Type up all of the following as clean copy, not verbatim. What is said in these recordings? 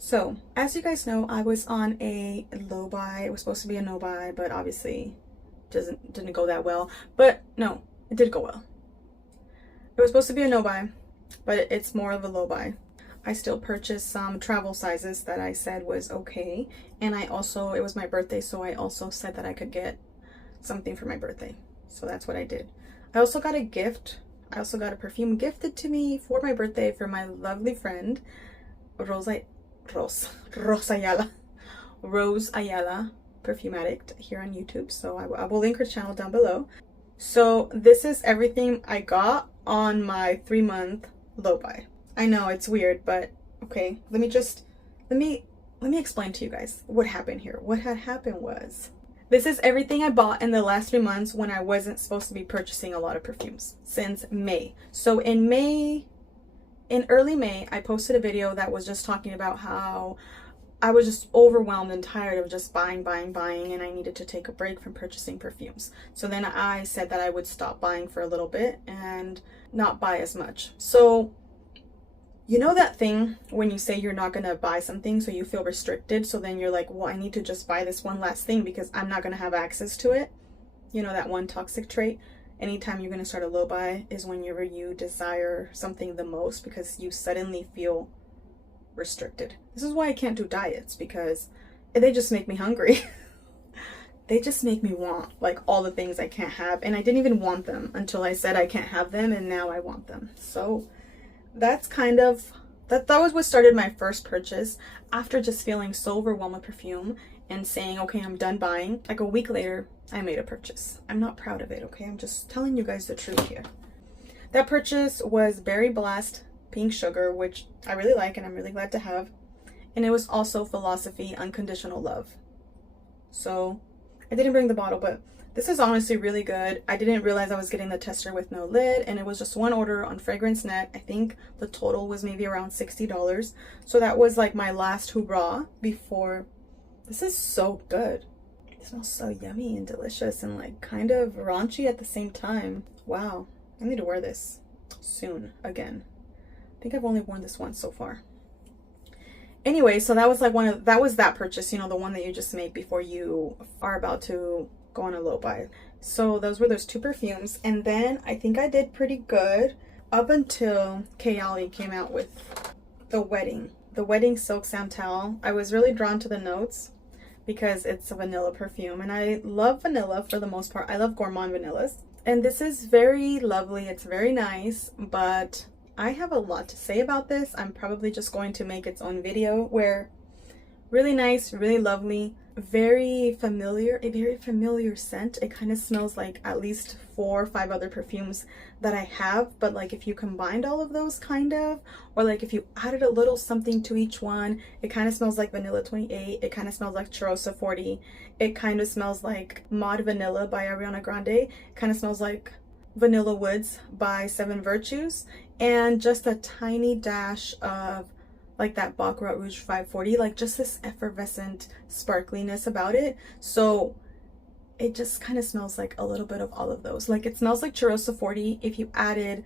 So, as you guys know, I was on a low buy. It was supposed to be a no buy, but obviously didn't go that well. But no, it did go well. It was supposed to be a no buy, but it's more of a low buy. I still purchased some travel sizes that I said was okay, and it was my birthday, so I also said that I could get something for my birthday. So that's what I did. I also got a gift. I also got a perfume gifted to me for my birthday from my lovely friend Rose Ayala, perfume addict, here on YouTube. So I will link her channel down below. So this is everything I got on my 3-month low buy. I know it's weird, but okay, let me explain to you guys what happened here. What had happened was, this is everything I bought in the last 3 months when I wasn't supposed to be purchasing a lot of perfumes since May. So in early May, I posted a video that was just talking about how I was just overwhelmed and tired of just buying, and I needed to take a break from purchasing perfumes. So then I said that I would stop buying for a little bit and not buy as much. So you know that thing when you say you're not gonna buy something, so you feel restricted, so then you're like, well, I need to just buy this one last thing because I'm not gonna have access to it. You know, that one toxic trait. Anytime you're gonna start a low buy is whenever you desire something the most because you suddenly feel restricted. This is why I can't do diets, because they just make me hungry. They just make me want like all the things I can't have, and I didn't even want them until I said I can't have them, and now I want them. So that's kind of that was what started my first purchase after just feeling so overwhelmed with perfume and saying, okay, I'm done buying. Like a week later, I made a purchase. I'm not proud of it, okay? I'm just telling you guys the truth here. That purchase was Berry Blast Pink Sugar, which I really like and I'm really glad to have. And it was also Philosophy Unconditional Love. So I didn't bring the bottle, but this is honestly really good. I didn't realize I was getting the tester with no lid, and it was just one order on Fragrance Net. I think the total was maybe around $60. So that was like my last hurrah before. This is so good. It smells so yummy and delicious and like kind of raunchy at the same time. Wow, I need to wear this soon again. I think I've only worn this once so far. Anyway, so that was like that purchase, you know, the one that you just make before you are about to go on a low buy. So those were those 2 perfumes, and then I think I did pretty good up until Kayali came out with the wedding Silk Santal. I was really drawn to the notes because it's a vanilla perfume, and I love vanilla for the most part. I love gourmand vanillas, and this is very lovely. It's very nice, but I have a lot to say about this. I'm probably just going to make its own video. Where really nice, really lovely, a very familiar scent. It kind of smells like at least 4 or 5 other perfumes that I have, but like if you combined all of those kind of, or like if you added a little something to each one, it kind of smells like Vanilla 28, it kind of smells like Cheirosa 40, it kind of smells like Mod Vanilla by Ariana Grande, it kind of smells like Vanilla Woods by Seven Virtues, and just a tiny dash of like that Baccarat Rouge 540, like just this effervescent sparkliness about it. So it just kind of smells like a little bit of all of those. Like it smells like Cheirosa 40 if you added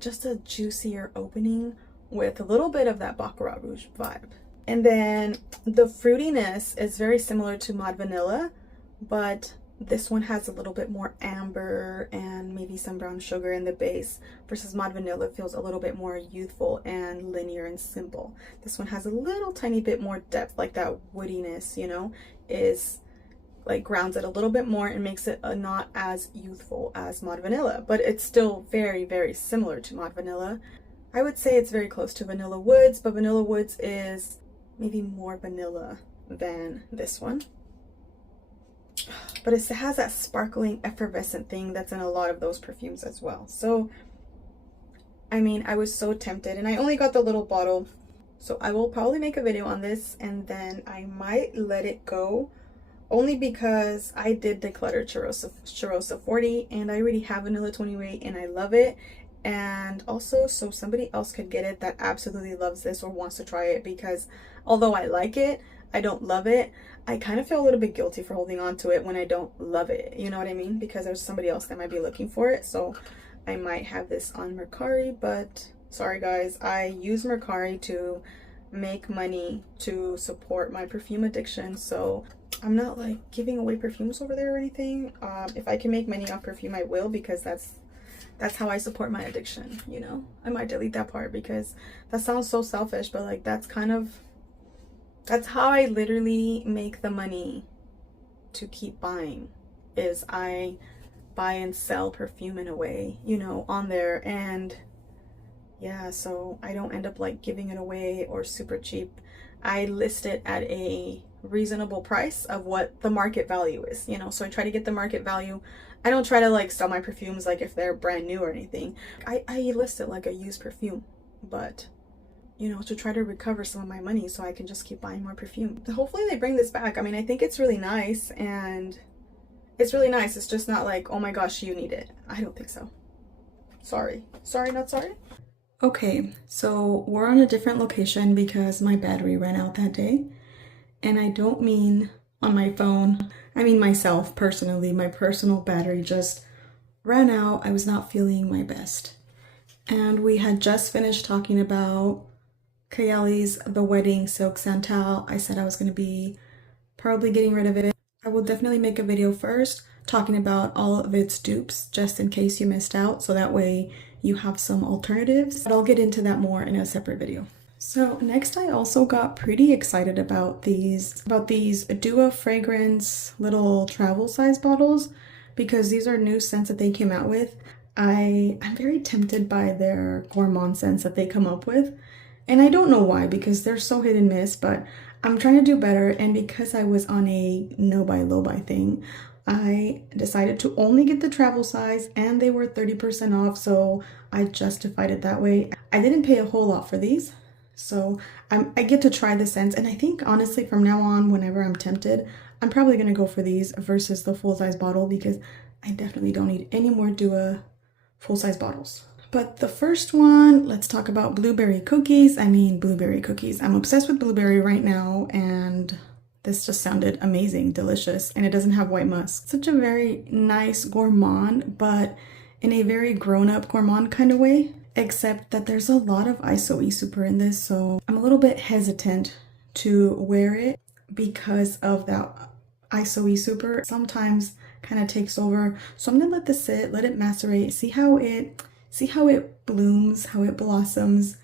just a juicier opening with a little bit of that Baccarat Rouge vibe. And then the fruitiness is very similar to Mod Vanilla, but this one has a little bit more amber and maybe some brown sugar in the base, versus Mod Vanilla feels a little bit more youthful and linear and simple. This one has a little tiny bit more depth, like that woodiness, you know, is like grounds it a little bit more and makes it not as youthful as Mod Vanilla, but it's still very similar to Mod Vanilla. I would say it's very close to Vanilla Woods, but Vanilla Woods is maybe more vanilla than this one. But it has that sparkling, effervescent thing that's in a lot of those perfumes as well. So, I mean, I was so tempted, and I only got the little bottle. So I will probably make a video on this, and then I might let it go. Only because I did declutter Cheirosa 40, and I already have Vanilla 28, and I love it. And also, so somebody else could get it that absolutely loves this or wants to try it, because although I like it, I don't love it. I kind of feel a little bit guilty for holding on to it when I don't love it. You know what I mean? Because there's somebody else that might be looking for it. So I might have this on Mercari, but sorry guys, I use Mercari to make money to support my perfume addiction. So I'm not like giving away perfumes over there or anything. If I can make money off perfume, I will, because that's how I support my addiction, you know. I might delete that part because that sounds so selfish, but like that's how I literally make the money to keep buying, is I buy and sell perfume in a way, you know, on there. And yeah, so I don't end up like giving it away or super cheap. I list it at a reasonable price of what the market value is, you know. So I try to get the market value. I don't try to like sell my perfumes like if they're brand new or anything. I list it like a used perfume, but you know, to try to recover some of my money so I can just keep buying more perfume. Hopefully they bring this back. I mean, I think it's really nice, and it's really nice. It's just not like, oh my gosh, you need it. I don't think so. Sorry, not sorry. Okay, so we're on a different location because my battery ran out that day. And I don't mean on my phone. I mean myself personally. My personal battery just ran out. I was not feeling my best. And we had just finished talking about Kayali's The Wedding Silk Santal. I said I was going to be probably getting rid of it. I will definitely make a video first talking about all of its dupes, just in case you missed out, so that way you have some alternatives. But I'll get into that more in a separate video. So next, I also got pretty excited about these Dua fragrance little travel size bottles, because these are new scents that they came out with. I'm very tempted by their gourmand scents that they come up with. And I don't know why, because they're so hit and miss, but I'm trying to do better. And because I was on a no buy low buy thing, I decided to only get the travel size, and they were 30% off, so I justified it that way. I didn't pay a whole lot for these, so I get to try the scents. And I think honestly from now on, whenever I'm tempted, I'm probably going to go for these versus the full-size bottle, because I definitely don't need any more Dua full-size bottles. But the first one, let's talk about blueberry cookies. I mean, blueberry cookies. I'm obsessed with blueberry right now, and this just sounded amazing, delicious, and it doesn't have white musk. Such a very nice gourmand, but in a very grown-up gourmand kind of way, except that there's a lot of ISO super in this, so I'm a little bit hesitant to wear it because of that ISO super. Sometimes kind of takes over, so I'm gonna let this sit, let it macerate, see how it blooms, how it blossoms.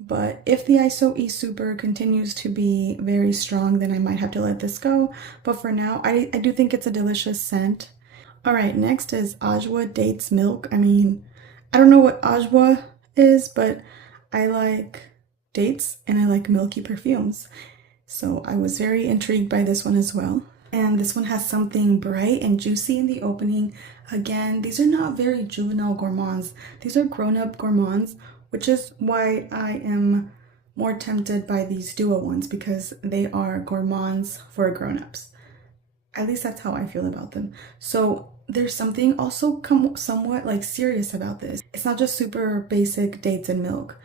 But if the ISO super continues to be very strong, then I might have to let this go. But for now, I do think it's a delicious scent. All right, next is Ajwa Dates Milk. I mean, I don't know what Ajwa is, but I like dates and I like milky perfumes. So I was very intrigued by this one as well. And this one has something bright and juicy in the opening. Again, these are not very juvenile gourmands. These are grown-up gourmands, which is why I am more tempted by these Dua ones, because they are gourmands for grown-ups. At least that's how I feel about them. So there's something also somewhat like serious about this. It's not just super basic dates and milk.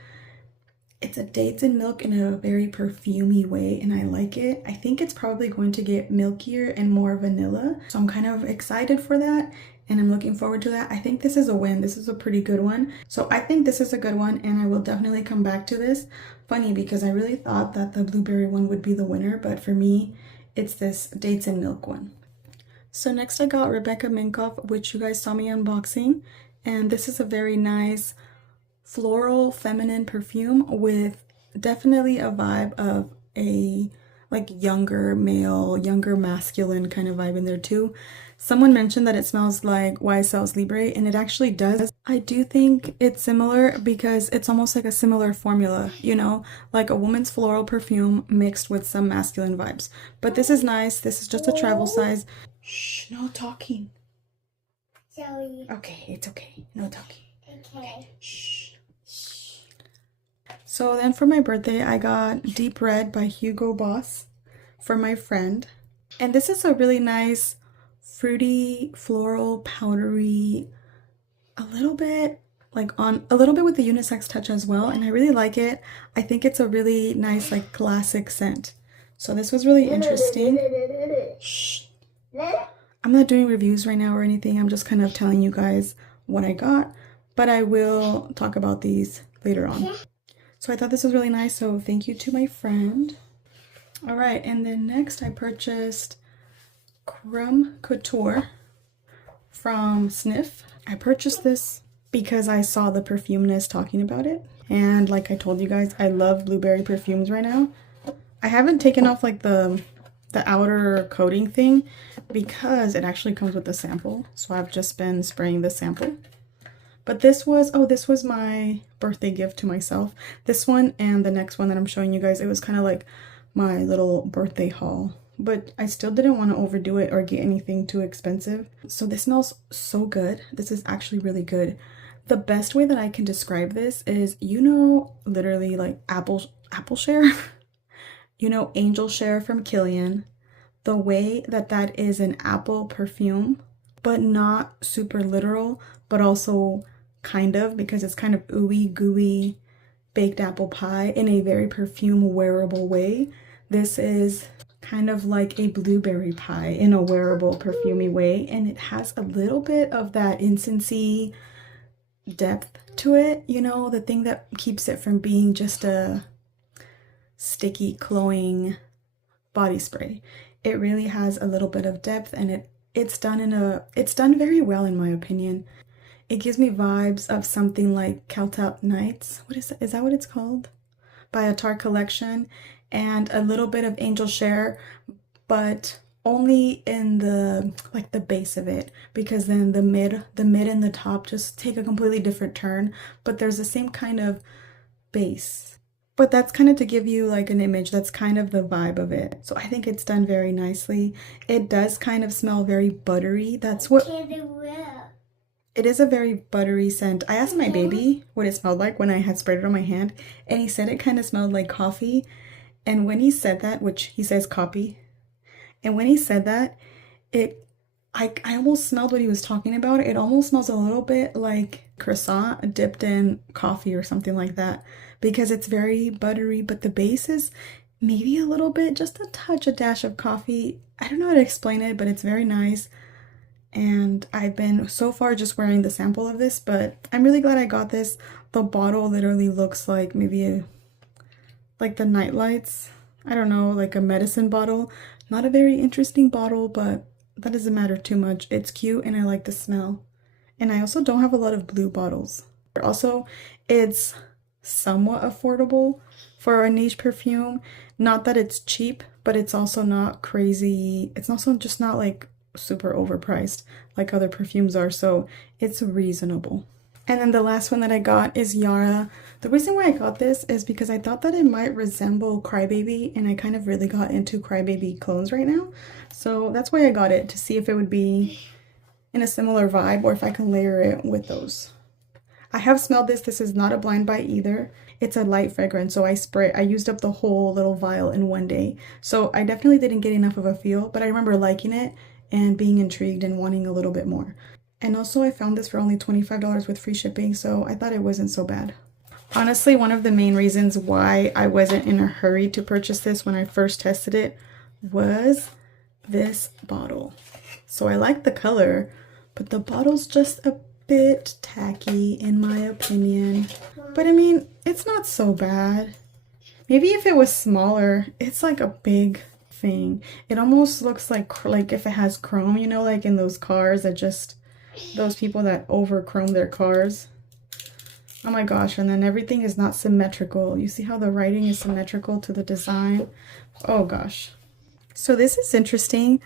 It's a dates and milk in a very perfumey way, and I like it. I think it's probably going to get milkier and more vanilla, so I'm kind of excited for that, and I'm looking forward to that. I think this is a win. This is a pretty good one. So I think this is a good one, and I will definitely come back to this. Funny, because I really thought that the blueberry one would be the winner, but for me, it's this dates and milk one. So next I got Rebecca Minkoff, which you guys saw me unboxing, and this is a very nice floral feminine perfume with definitely a vibe of a like younger male, younger masculine kind of vibe in there too. Someone mentioned that it smells like YSL's Libre, and it actually does. I do think it's similar because it's almost like a similar formula, you know, like a woman's floral perfume mixed with some masculine vibes. But this is nice. This is just a travel size. Shh, no talking. Sorry. Okay, it's okay. No talking. Okay. Shh. So then for my birthday, I got Deep Red by Hugo Boss for my friend. And this is a really nice, fruity, floral, powdery, a little bit with the unisex touch as well. And I really like it. I think it's a really nice, like, classic scent. So this was really interesting. Shh. I'm not doing reviews right now or anything. I'm just kind of telling you guys what I got. But I will talk about these later on. So I thought this was really nice, so thank you to my friend. All right, and then next I purchased Crumb Couture from Sniff. I purchased this because I saw the perfumeness talking about it. And like I told you guys, I love blueberry perfumes right now. I haven't taken off like the outer coating thing because it actually comes with a sample. So I've just been spraying the sample. But this was, oh, this was my birthday gift to myself. This one and the next one that I'm showing you guys, it was kind of like my little birthday haul. But I still didn't want to overdo it or get anything too expensive. So this smells so good. This is actually really good. The best way that I can describe this is, you know, literally like apple share. You know, Angel Share from Kilian. The way that that is an apple perfume, but not super literal, but also kind of, because it's kind of ooey gooey baked apple pie in a very perfume wearable way. This is kind of like a blueberry pie in a wearable perfumey way, and it has a little bit of that incensey depth to it, you know, the thing that keeps it from being just a sticky cloying body spray. It really has a little bit of depth, and it's done very well in my opinion. It gives me vibes of something like Caltap Nights. What is that? Is that what it's called? By a Tarte Collection, and a little bit of Angel Share, but only in the like the base of it, because then the mid and the top just take a completely different turn, but there's the same kind of base. But that's kind of to give you like an image. That's kind of the vibe of it. So I think it's done very nicely. It does kind of smell very buttery. That's what it is, a very buttery scent. I asked my baby what it smelled like when I had sprayed it on my hand, and he said it kind of smelled like coffee. And when he said that, which he says copy, and when he said that, I almost smelled what he was talking about. It almost smells a little bit like croissant dipped in coffee or something like that, because it's very buttery, but the base is maybe a little bit, just a touch, a dash of coffee. I don't know how to explain it, but it's very nice. And I've been so far just wearing the sample of this, but I'm really glad I got this. The bottle literally looks like maybe like the night lights. I don't know, like a medicine bottle. Not a very interesting bottle, but that doesn't matter too much. It's cute and I like the smell. And I also don't have a lot of blue bottles. Also, it's somewhat affordable for a niche perfume. Not that it's cheap, but it's also not crazy. It's also just not like super overpriced like other perfumes are, so it's reasonable. And then the last one that I got is Yara. The reason why I got this is because I thought that it might resemble Crybaby, and I kind of really got into Crybaby clones right now. So that's why I got it, to see if it would be in a similar vibe or if I can layer it with those. I have smelled this. This is not a blind buy either. It's a light fragrance, so I used up the whole little vial in one day. So I definitely didn't get enough of a feel, but I remember liking it and being intrigued and wanting a little bit more. And also I found this for only $25 with free shipping, so I thought it wasn't so bad. Honestly, one of the main reasons why I wasn't in a hurry to purchase this when I first tested it was this bottle. So I like the color, but the bottle's just a bit tacky in my opinion. But I mean, it's not so bad. Maybe if it was smaller. It's like a big thing. It almost looks like if it has chrome, you know, like in those cars that just, those people that over chrome their cars. Oh my gosh, and then everything is not symmetrical. You see how the writing is symmetrical to the design? Oh gosh. So this is interesting.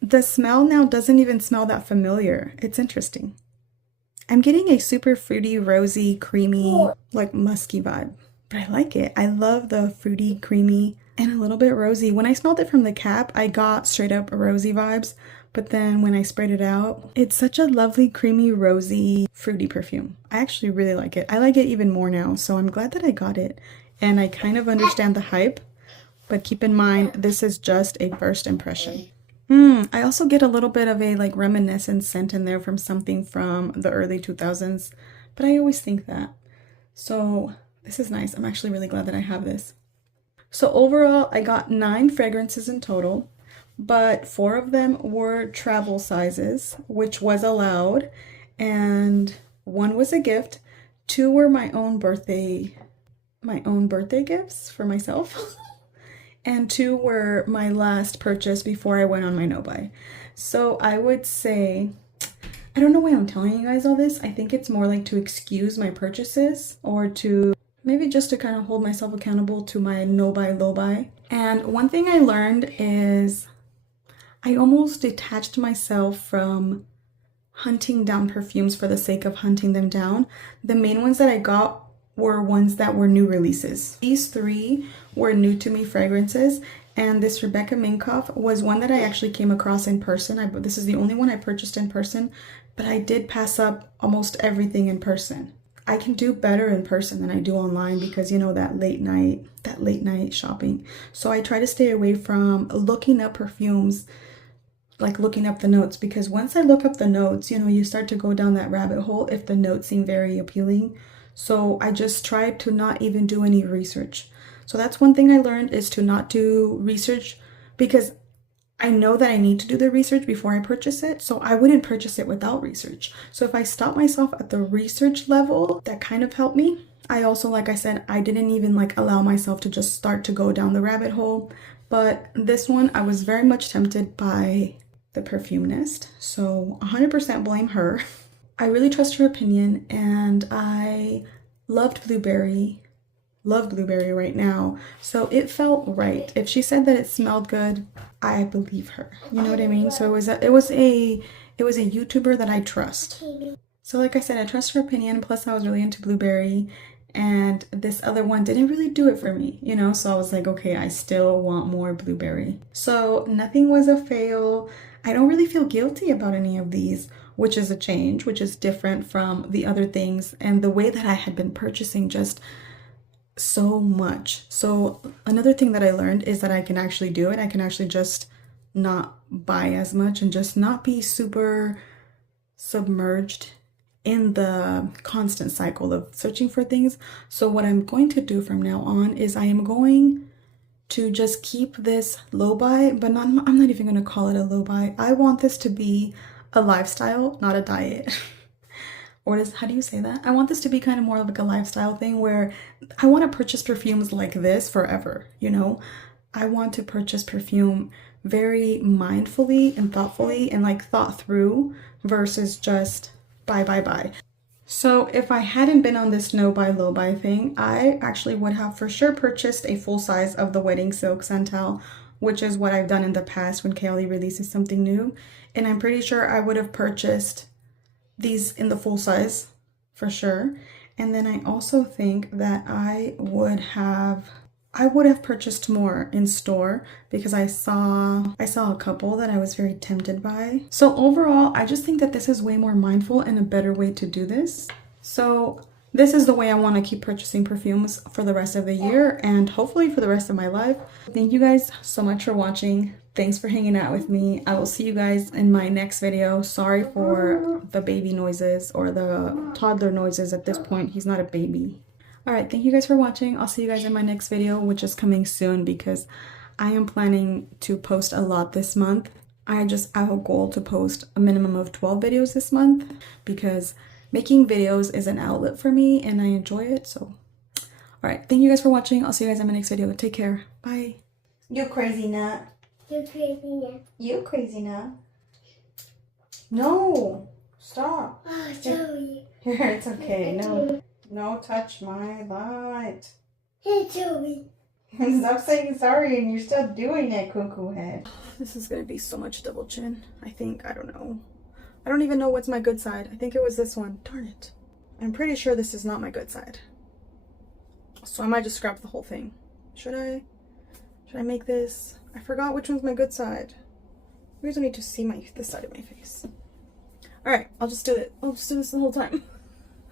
The smell now doesn't even smell that familiar. It's interesting. I'm getting a super fruity, rosy, creamy, like musky vibe. But I like it. I love the fruity, creamy, and a little bit rosy. When I smelled it from the cap, I got straight up rosy vibes. But then when I sprayed it out, it's such a lovely, creamy, rosy, fruity perfume. I actually really like it. I like it even more now, so I'm glad that I got it. And I kind of understand the hype, but keep in mind, this is just a first impression. I also get a little bit of a like reminiscent scent in there from something from the early 2000s, but I always think that. So this is nice. I'm actually really glad that I have this. So overall, I got 9 fragrances in total, but 4 of them were travel sizes, which was allowed, and 1 was a gift. 2 were my own birthday my own birthday gifts for myself. And 2 were my last purchase before I went on my no-buy. So I would say, I don't know why I'm telling you guys all this. I think it's more like to excuse my purchases, or to maybe just to kind of hold myself accountable to my no-buy, low-buy. And one thing I learned is I almost detached myself from hunting down perfumes for the sake of hunting them down. The main ones that I got were ones that were new releases. These 3 were new to me fragrances, and this Rebecca Minkoff was one that I actually came across in person. This is the only one I purchased in person, but I did pass up almost everything in person. I can do better in person than I do online because, you know, that late night shopping. So I try to stay away from looking up perfumes, like looking up the notes, because once I look up the notes, you know, you start to go down that rabbit hole if the notes seem very appealing. So I just tried to not even do any research. So that's one thing I learned, is to not do research, because I know that I need to do the research before I purchase it. So I wouldn't purchase it without research. So if I stop myself at the research level, that kind of helped me. I also, like I said, I didn't even like allow myself to just start to go down the rabbit hole. But this one, I was very much tempted by the Perfume Nest. So 100% blame her. I really trust her opinion, and I loved Blueberry right now. So it felt right. If she said that it smelled good, I believe her. You know what I mean? So it was a YouTuber that I trust. So like I said, I trust her opinion. Plus I was really into Blueberry, and this other one didn't really do it for me, you know? So I was like, okay, I still want more Blueberry. So nothing was a fail. I don't really feel guilty about any of these, which is a change, which is different from the other things and the way that I had been purchasing just so much. So another thing that I learned is that I can actually do it. I can actually just not buy as much and just not be super submerged in the constant cycle of searching for things. So what I'm going to do from now on is I am going to just keep this low buy, but I'm not even going to call it a low buy. I want this to be a lifestyle, not a diet. Or how do you say that? I want this to be kind of more like a lifestyle thing, where I want to purchase perfumes like this forever, you know? I want to purchase perfume very mindfully and thoughtfully and like thought through, versus just buy. So if I hadn't been on this no buy low buy thing, I actually would have for sure purchased a full size of the Wedding Silk Santal, which is what I've done in the past when Kayali releases something new. And I'm pretty sure I would have purchased these in the full size for sure. And then I also think that I would have purchased more in store, because I saw a couple that I was very tempted by. So overall, I just think that this is way more mindful and a better way to do this. So this is the way I want to keep purchasing perfumes for the rest of the year, and hopefully for the rest of my life. Thank you guys so much for watching. Thanks for hanging out with me. I will see you guys in my next video. Sorry for the baby noises, or the toddler noises. At this point, he's not a baby. Alright, thank you guys for watching. I'll see you guys in my next video, which is coming soon, because I am planning to post a lot this month. I have a goal to post a minimum of 12 videos this month, because making videos is an outlet for me and I enjoy it. So, alright, thank you guys for watching. I'll see you guys in my next video. Take care. Bye. You crazy nut. You crazy nut. You crazy nut. No. Stop. Oh, sorry. Here, it's okay. No, touch my light. Hey, Joey. Stop saying sorry, and you're still doing it, cuckoo head. This is gonna be so much double chin. I think, I don't know. I don't even know what's my good side. I think it was this one. Darn it. I'm pretty sure this is not my good side. So I might just scrap the whole thing. Should I make this? I forgot which one's my good side. You guys don't need to see this side of my face. Alright, I'll just do it. I'll just do this the whole time.